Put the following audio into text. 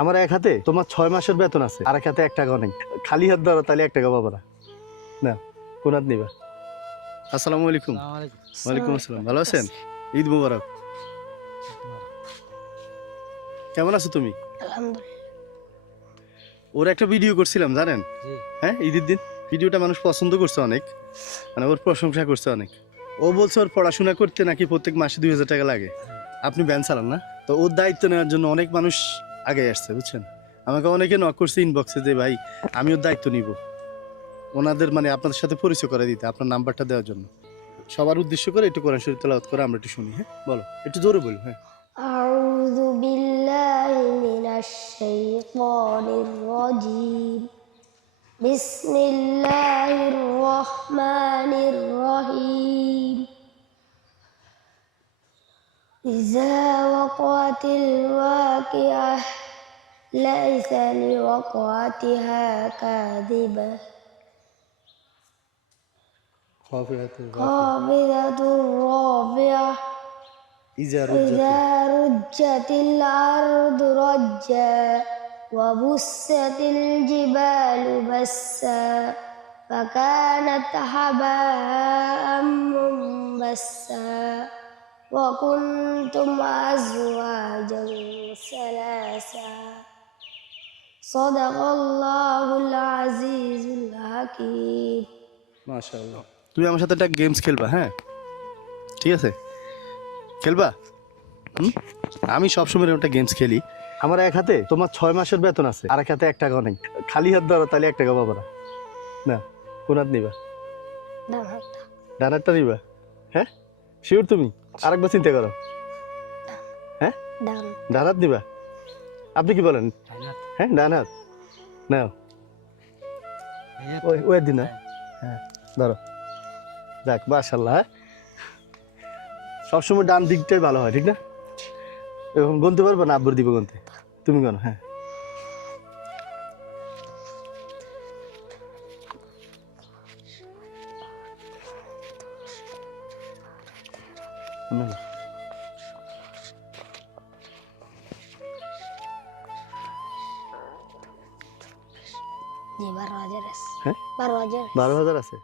আমার এক হাতে তোমার 6 মাসের বেতন আছে, আর এক হাতে 1 টাকাও নেই। খালি হাত ধরো তাহলে 1 টাকা পাবো না। না, কোন হাত নিবা? আসসালামু আলাইকুম। ওয়ালাইকুম আসসালাম। ভালো আছেন? ঈদ মুবারক। কেমন আছো তুমি? আলহামদুলিল্লাহ। ওর একটা ভিডিও করছিলাম জানেন, হ্যাঁ, ঈদের দিন। ভিডিওটা মানুষ পছন্দ করছে অনেক, মানে ওর প্রশংসা করছে অনেক। ও বলছে ওর পড়াশোনা করতে নাকি প্রত্যেক মাসে 2000 টাকা লাগে। আপনি ব্যান চালান না, তো ওর দায়িত্ব নেওয়ার জন্য অনেক মানুষ আগে আসছে, বুঝছেন। আমাকে অনেকে নক করছে ইনবক্সে যে ভাই আমি ওর দায়িত্ব নিব, ওনাদের মানে আপনাদের সাথে পরিচয় করে দিতে, আপনার নাম্বারটা দেওয়ার জন্য। সবার উদ্দেশ্য করে একটু কোরআন শরীফ তেলাওয়াত করে আমরা একটু শুনি। হ্যাঁ বলো, একটু জোরে বলো। হ্যাঁ, আউযু বিল্লাহি মিনাশ শাইতানির রাজীম। বিসমিল্লাহির রহমানির রহিম। ইযা ওয়াকাতিল ওয়াকিআহ লাইসা লিওয়াকাতিহা কাযিবাহ খাফিদাতুর রাফিআহ ইজা إذا رجت الأرض رجا وبست الجبال بسا فكانت هباء منبسا وكنتم أزواجا ثلاثا صدق الله العزيز الحكيم. মাশাআল্লাহ। তুমি আমার সাথে একটা গেমস খেলবা, হ্যাঁ ঠিক আছে? খেলবা? আমি সবসময় একটা গেমস খেলি। আমার এক হাতে তোমার 6 মাসের বেতন আছে, আর এক হাতে 1 টাকাও নেই। খালি হাত ধরো তাহলে 1 টাকা পাবো না। না, কোন হাত নিবা? ডান হাতটা নিবা? হ্যাঁ শিওর তুমি? আরেকবার চিন্তা করো। হ্যাঁ, ডান হাত নিবা? আপনি কি বলেন? হ্যাঁ, ডান হাত নাও। ওই দিন না, হ্যাঁ ধরো। দেখ মাশাআল্লাহ, সবসময় ডান দিকটাই ভালো হয়, ঠিক না? এখন গুনতে পারবো না? আব্বুর দিব গুনতে, তুমি গনো। হ্যাঁ, জি 12,000 আছে। হ্যাঁ 12,000 12,000 আছে।